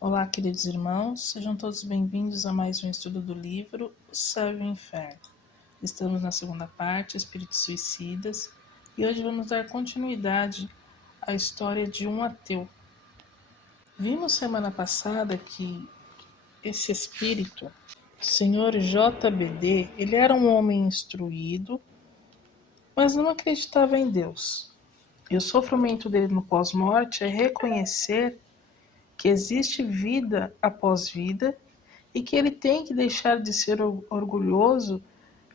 Olá, queridos irmãos, sejam todos bem-vindos a mais um estudo do livro O Céu e o Inferno. Estamos na segunda parte, Espíritos Suicidas, e hoje vamos dar continuidade à história de um ateu. Vimos semana passada que esse espírito, o Sr. JBD, ele era um homem instruído, mas não acreditava em Deus. E o sofrimento dele no pós-morte é reconhecer que existe vida após vida e que ele tem que deixar de ser orgulhoso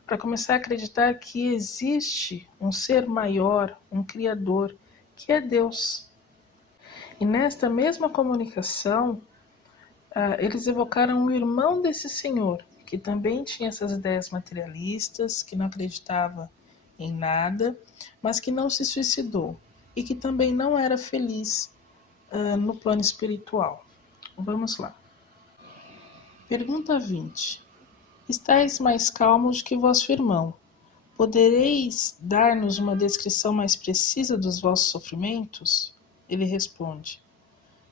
para começar a acreditar que existe um ser maior, um Criador, que é Deus. E nesta mesma comunicação, eles evocaram o irmão desse senhor, que também tinha essas ideias materialistas, que não acreditava em nada, mas que não se suicidou e que também não era feliz no plano espiritual. Vamos lá. Pergunta 20. Estais mais calmos que vosso irmão. Podereis dar-nos uma descrição mais precisa dos vossos sofrimentos? Ele responde: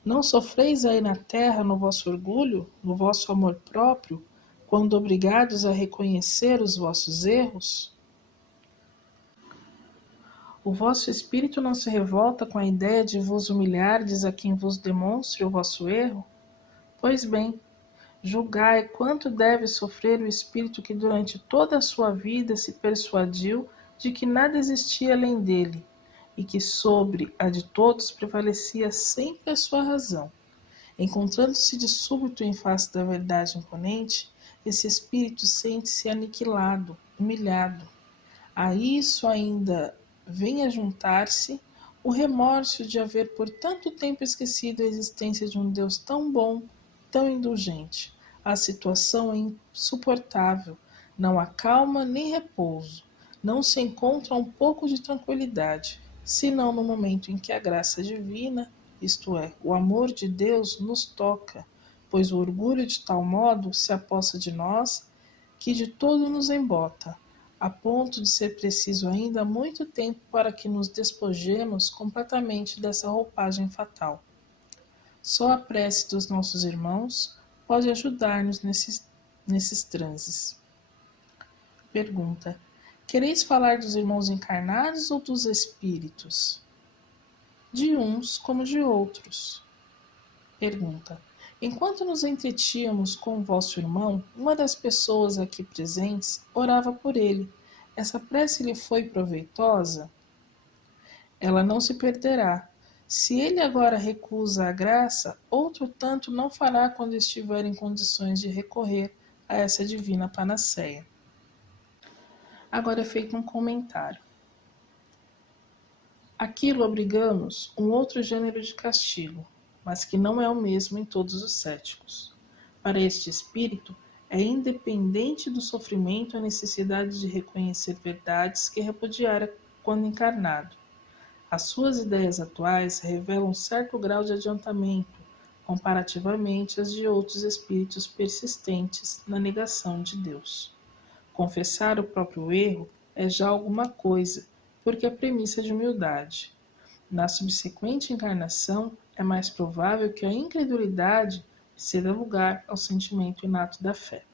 Não sofreis aí na terra no vosso orgulho, no vosso amor próprio, quando obrigados a reconhecer os vossos erros? O vosso espírito não se revolta com a ideia de vos humilhardes a quem vos demonstre o vosso erro? Pois bem, julgai quanto deve sofrer o espírito que durante toda a sua vida se persuadiu de que nada existia além dele, e que sobre a de todos prevalecia sempre a sua razão. Encontrando-se de súbito em face da verdade imponente, esse espírito sente-se aniquilado, humilhado. A isso ainda vem a juntar-se o remorso de haver por tanto tempo esquecido a existência de um Deus tão bom, tão indulgente. A situação é insuportável, não há calma nem repouso, não se encontra um pouco de tranquilidade, senão no momento em que a graça divina, isto é, o amor de Deus, nos toca, pois o orgulho de tal modo se apossa de nós que de todo nos embota, a ponto de ser preciso ainda muito tempo para que nos despojemos completamente dessa roupagem fatal. Só a prece dos nossos irmãos pode ajudar-nos nesses transes. Pergunta: Quereis falar dos irmãos encarnados ou dos espíritos? De uns como de outros. Pergunta: Enquanto nos entretínhamos com o vosso irmão, uma das pessoas aqui presentes orava por ele. Essa prece lhe foi proveitosa? Ela não se perderá. Se ele agora recusa a graça, outro tanto não fará quando estiver em condições de recorrer a essa divina panaceia. Agora é feito um comentário. Aquilo obrigamos um outro gênero de castigo, mas que não é o mesmo em todos os céticos. Para este espírito, é independente do sofrimento a necessidade de reconhecer verdades que repudiara quando encarnado. As suas ideias atuais revelam certo grau de adiantamento, comparativamente às de outros espíritos persistentes na negação de Deus. Confessar o próprio erro é já alguma coisa, porque é premissa de humildade. Na subsequente encarnação, é mais provável que a incredulidade ceda lugar ao sentimento inato da fé.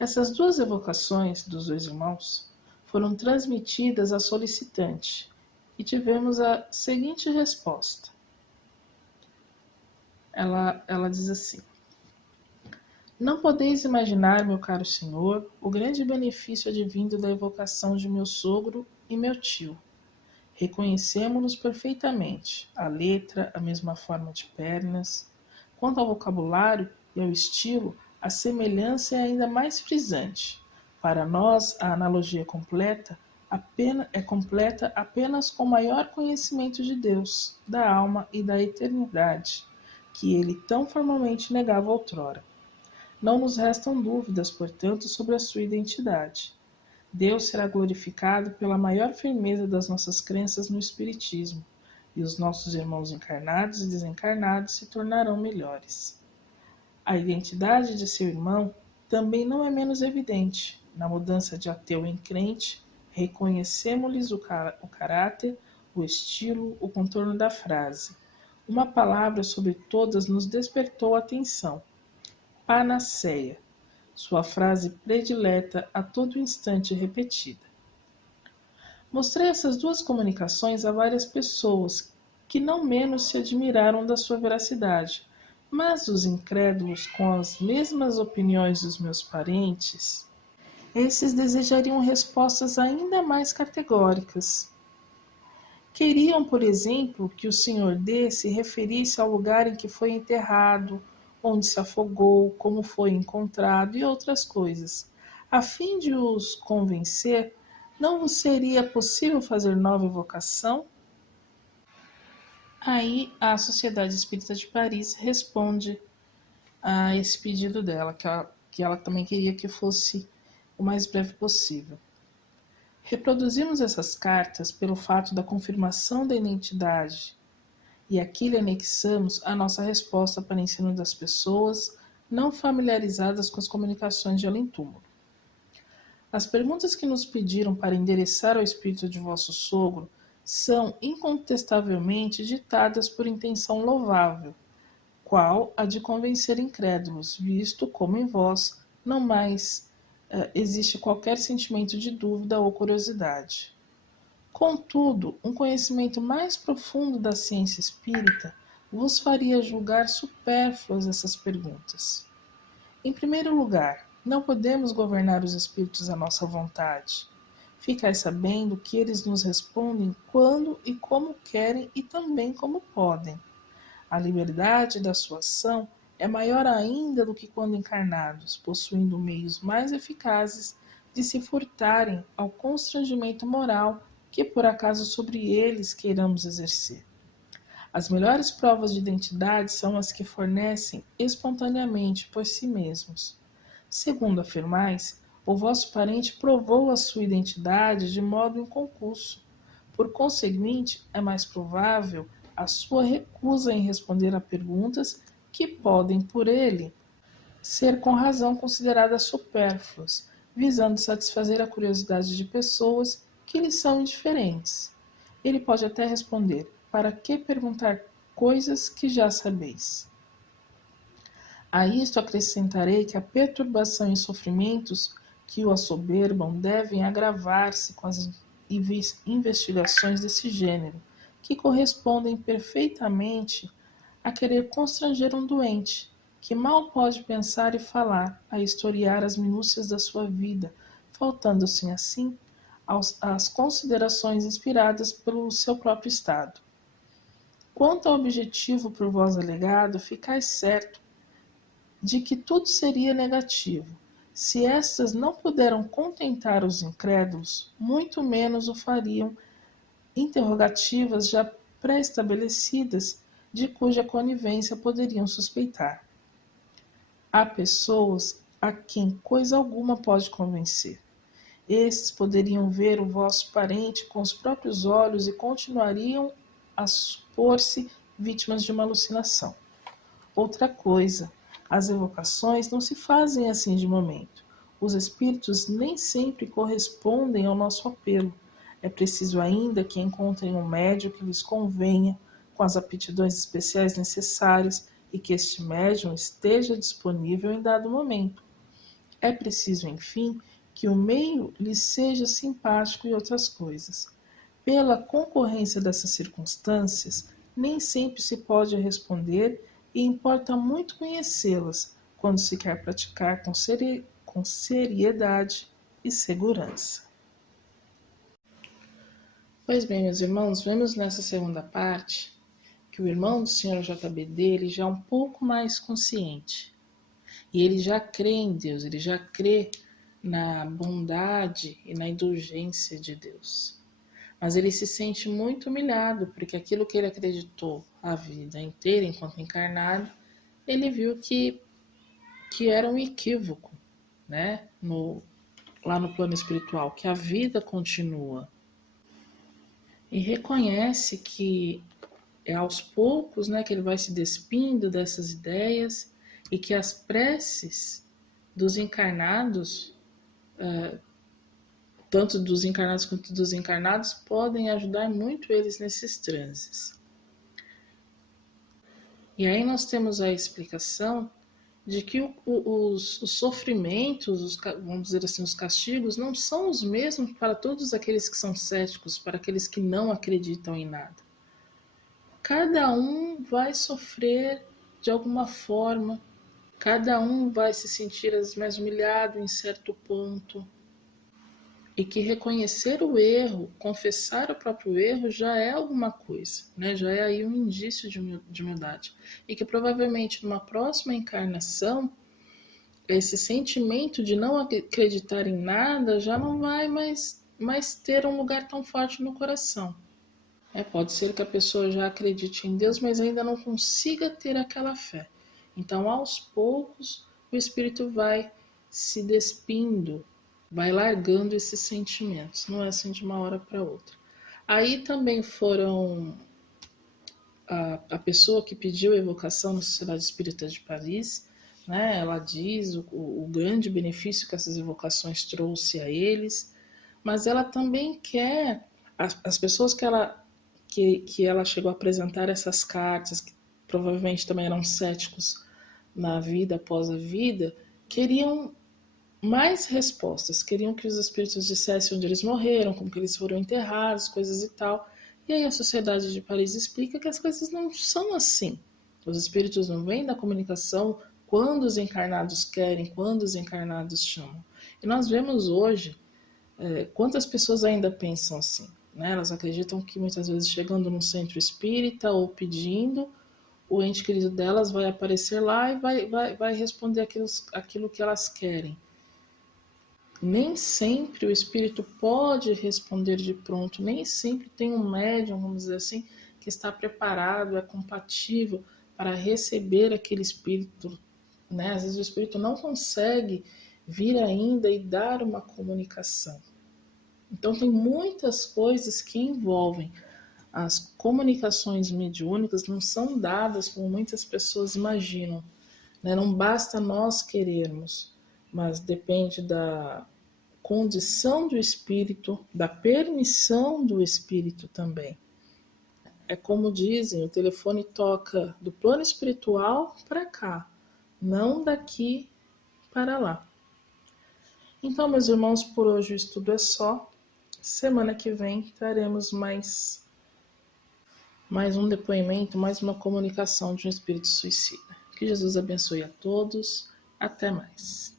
Essas duas evocações dos dois irmãos foram transmitidas à solicitante e tivemos a seguinte resposta. Ela diz assim: Não podeis imaginar, meu caro senhor, o grande benefício advindo da evocação de meu sogro e meu tio. Reconhecemo-nos perfeitamente, a letra, a mesma forma de pernas. Quanto ao vocabulário e ao estilo, a semelhança é ainda mais frisante. Para nós, a analogia é completa apenas com maior conhecimento de Deus, da alma e da eternidade, que ele tão formalmente negava outrora. Não nos restam dúvidas, portanto, sobre a sua identidade. Deus será glorificado pela maior firmeza das nossas crenças no Espiritismo, e os nossos irmãos encarnados e desencarnados se tornarão melhores. A identidade de seu irmão também não é menos evidente. Na mudança de ateu em crente, reconhecemos-lhes o caráter, o estilo, o contorno da frase. Uma palavra sobre todas nos despertou a atenção: panaceia, sua frase predileta a todo instante repetida. Mostrei essas duas comunicações a várias pessoas, que não menos se admiraram da sua veracidade, mas os incrédulos com as mesmas opiniões dos meus parentes, esses desejariam respostas ainda mais categóricas. Queriam, por exemplo, que o Senhor D se referisse ao lugar em que foi enterrado, onde se afogou, como foi encontrado e outras coisas. A fim de os convencer, não vos seria possível fazer nova evocação? Aí a Sociedade Espírita de Paris responde a esse pedido dela, que ela também queria que fosse o mais breve possível. Reproduzimos essas cartas pelo fato da confirmação da identidade e aqui lhe anexamos a nossa resposta para ensino das pessoas não familiarizadas com as comunicações de além-túmulo. As perguntas que nos pediram para endereçar ao espírito de vosso sogro são incontestavelmente ditadas por intenção louvável, qual a de convencer incrédulos, visto como em vós não mais existe qualquer sentimento de dúvida ou curiosidade. Contudo, um conhecimento mais profundo da ciência espírita vos faria julgar supérfluas essas perguntas. Em primeiro lugar, não podemos governar os espíritos à nossa vontade. Ficai sabendo que eles nos respondem quando e como querem e também como podem. A liberdade da sua ação é maior ainda do que quando encarnados, possuindo meios mais eficazes de se furtarem ao constrangimento moral que por acaso sobre eles queiramos exercer. As melhores provas de identidade são as que fornecem espontaneamente por si mesmos. Segundo afirmais, o vosso parente provou a sua identidade de modo inconcurso. Por conseguinte, é mais provável a sua recusa em responder a perguntas que podem, por ele, ser com razão consideradas supérfluas, visando satisfazer a curiosidade de pessoas que lhe são indiferentes. Ele pode até responder: para que perguntar coisas que já sabeis? A isto acrescentarei que a perturbação e sofrimentos que o assoberbam devem agravar-se com as investigações desse gênero, que correspondem perfeitamente a querer constranger um doente, que mal pode pensar e falar, a historiar as minúcias da sua vida, faltando-se assim às considerações inspiradas pelo seu próprio estado. Quanto ao objetivo por vós alegado, ficais certo de que tudo seria negativo. Se estas não puderam contentar os incrédulos, muito menos o fariam interrogativas já pré-estabelecidas de cuja conivência poderiam suspeitar. Há pessoas a quem coisa alguma pode convencer. Estes poderiam ver o vosso parente com os próprios olhos e continuariam a supor-se vítimas de uma alucinação. Outra coisa, as evocações não se fazem assim de momento. Os espíritos nem sempre correspondem ao nosso apelo. É preciso ainda que encontrem um médium que lhes convenha, com as aptidões especiais necessárias, e que este médium esteja disponível em dado momento. É preciso, enfim, que o meio lhe seja simpático e outras coisas. Pela concorrência dessas circunstâncias, nem sempre se pode responder e importa muito conhecê-las quando se quer praticar com seriedade e segurança. Pois bem, meus irmãos, vemos nessa segunda parte que o irmão do Sr. JBD ele já é um pouco mais consciente. E ele já crê em Deus, ele já crê na bondade e na indulgência de Deus. Mas ele se sente muito humilhado, porque aquilo que ele acreditou a vida inteira enquanto encarnado, ele viu que era um equívoco, né? Lá no plano espiritual, que a vida continua. E reconhece que é aos poucos, né, que ele vai se despindo dessas ideias e que as preces dos encarnados, tanto dos encarnados quanto dos encarnados, podem ajudar muito eles nesses transes. E aí nós temos a explicação de que os sofrimentos, vamos dizer assim, os castigos, não são os mesmos para todos aqueles que são céticos, para aqueles que não acreditam em nada. Cada um vai sofrer de alguma forma, cada um vai se sentir às vezes mais humilhado em certo ponto. E que reconhecer o erro, confessar o próprio erro, já é alguma coisa, né? Já é aí um indício de humildade. E que provavelmente numa próxima encarnação, esse sentimento de não acreditar em nada já não vai mais ter um lugar tão forte no coração. Pode ser que a pessoa já acredite em Deus, mas ainda não consiga ter aquela fé. Então, aos poucos, o espírito vai se despindo, vai largando esses sentimentos. Não é assim de uma hora para outra. Aí também foram a pessoa que pediu a evocação na Sociedade Espírita de Paris, né? Ela diz o grande benefício que essas evocações trouxe a eles, mas ela também quer as pessoas que ela chegou a apresentar essas cartas, que provavelmente também eram céticos na vida após a vida, queriam mais respostas, queriam que os espíritos dissessem onde eles morreram, como que eles foram enterrados, coisas e tal. E aí a Sociedade de Paris explica que as coisas não são assim. Os espíritos não vêm da comunicação quando os encarnados querem, quando os encarnados chamam. E nós vemos hoje quantas pessoas ainda pensam assim. Né? Elas acreditam que muitas vezes chegando num centro espírita ou pedindo, o ente querido delas vai aparecer lá e vai responder aquilo que elas querem. Nem sempre o espírito pode responder de pronto, nem sempre tem um médium, vamos dizer assim, que está preparado, é compatível para receber aquele espírito. Né? Às vezes o espírito não consegue vir ainda e dar uma comunicação. Então tem muitas coisas que envolvem as comunicações mediúnicas, não são dadas como muitas pessoas imaginam. Né? Não basta nós querermos, mas depende da condição do espírito, da permissão do espírito também. É como dizem, o telefone toca do plano espiritual para cá, não daqui para lá. Então, meus irmãos, por hoje o estudo é só. Semana que vem traremos mais um depoimento, mais uma comunicação de um espírito suicida. Que Jesus abençoe a todos. Até mais.